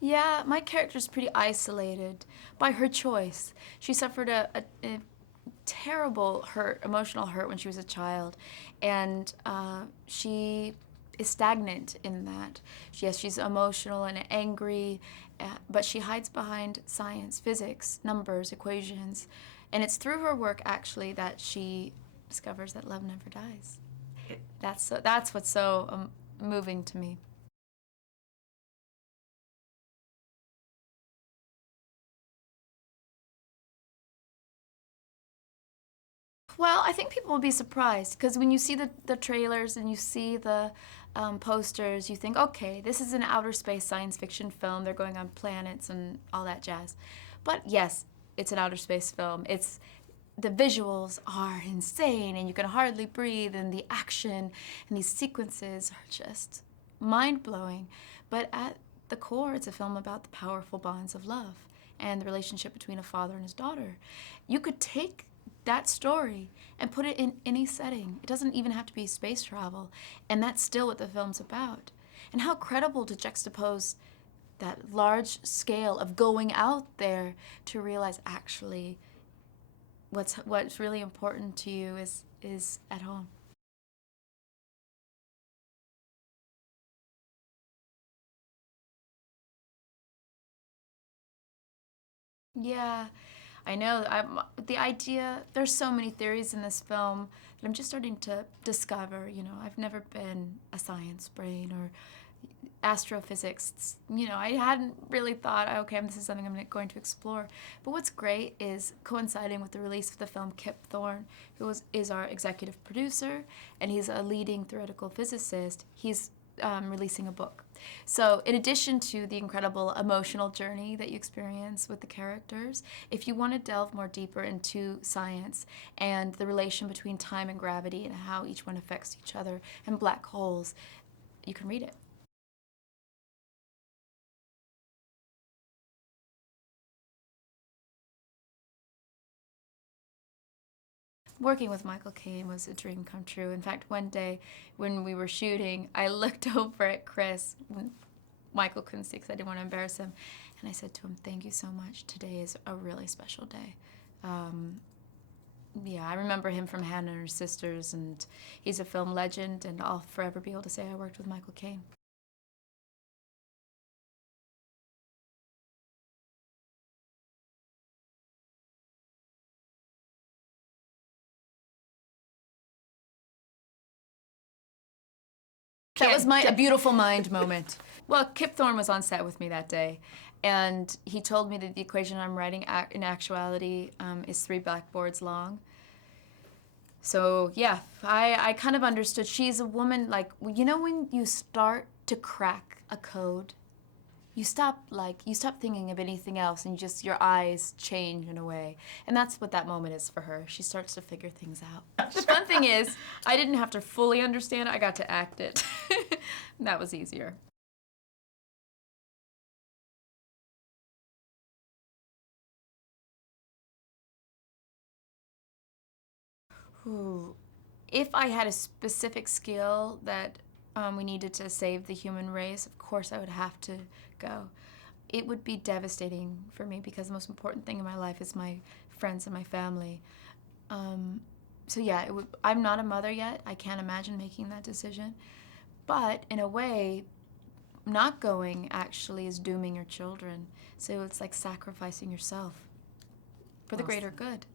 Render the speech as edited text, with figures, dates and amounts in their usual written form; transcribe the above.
Yeah, my character's pretty isolated by her choice. She suffered a terrible hurt, emotional hurt when she was a child, and she is stagnant in that. Yes, she's emotional and angry, but she hides behind science, physics, numbers, equations, and it's through her work actually that she discovers that love never dies. That's what's so moving to me. Well, I think people will be surprised because when you see the trailers and you see the posters, you think, okay, this is an outer space science fiction film. They're going on planets and all that jazz. But yes, it's an outer space film. It's the visuals are insane and you can hardly breathe, and the action and these sequences are just mind blowing. But at the core, it's a film about the powerful bonds of love and the relationship between a father and his daughter. You could take that story and put it in any setting. It doesn't even have to be space travel, and that's still what the film's about. And how credible to juxtapose that large scale of going out there to realize actually what's really important to you is at home. Yeah, I know. The idea, there's so many theories in this film that I'm just starting to discover. I've never been a science brain or astrophysics. I hadn't really thought, okay, this is something I'm going to explore. But what's great is coinciding with the release of the film, Kip Thorne, is our executive producer, and he's a leading theoretical physicist. He's releasing a book. So, in addition to the incredible emotional journey that you experience with the characters, if you want to delve more deeper into science and the relation between time and gravity and how each one affects each other and black holes, you can read it. Working with Michael Caine was a dream come true. In fact, one day when we were shooting, I looked over at Chris when Michael couldn't see because I didn't want to embarrass him, and I said to him, "Thank you so much. Today is a really special day." Um, yeah, I remember him from Hannah and Her Sisters, and he's a film legend, and I'll forever be able to say I worked with Michael Caine. That was my a beautiful mind moment. Well, Kip Thorne was on set with me that day, and he told me that the equation I'm writing in actuality is 3 blackboards long. So yeah, I kind of understood. She's a woman, like, when you start to crack a code, you stop thinking of anything else, and your eyes change in a way, and that's what that moment is for her. She starts to figure things out. The fun thing is, I didn't have to fully understand it. I got to act it. That was easier. Ooh. If I had a specific skill that we needed to save the human race, of course I would have to go. It would be devastating for me because the most important thing in my life is my friends and my family. Um, so yeah, I'm not a mother yet. I can't imagine making that decision. But in a way, not going actually is dooming your children. So it's like sacrificing yourself for the greater good.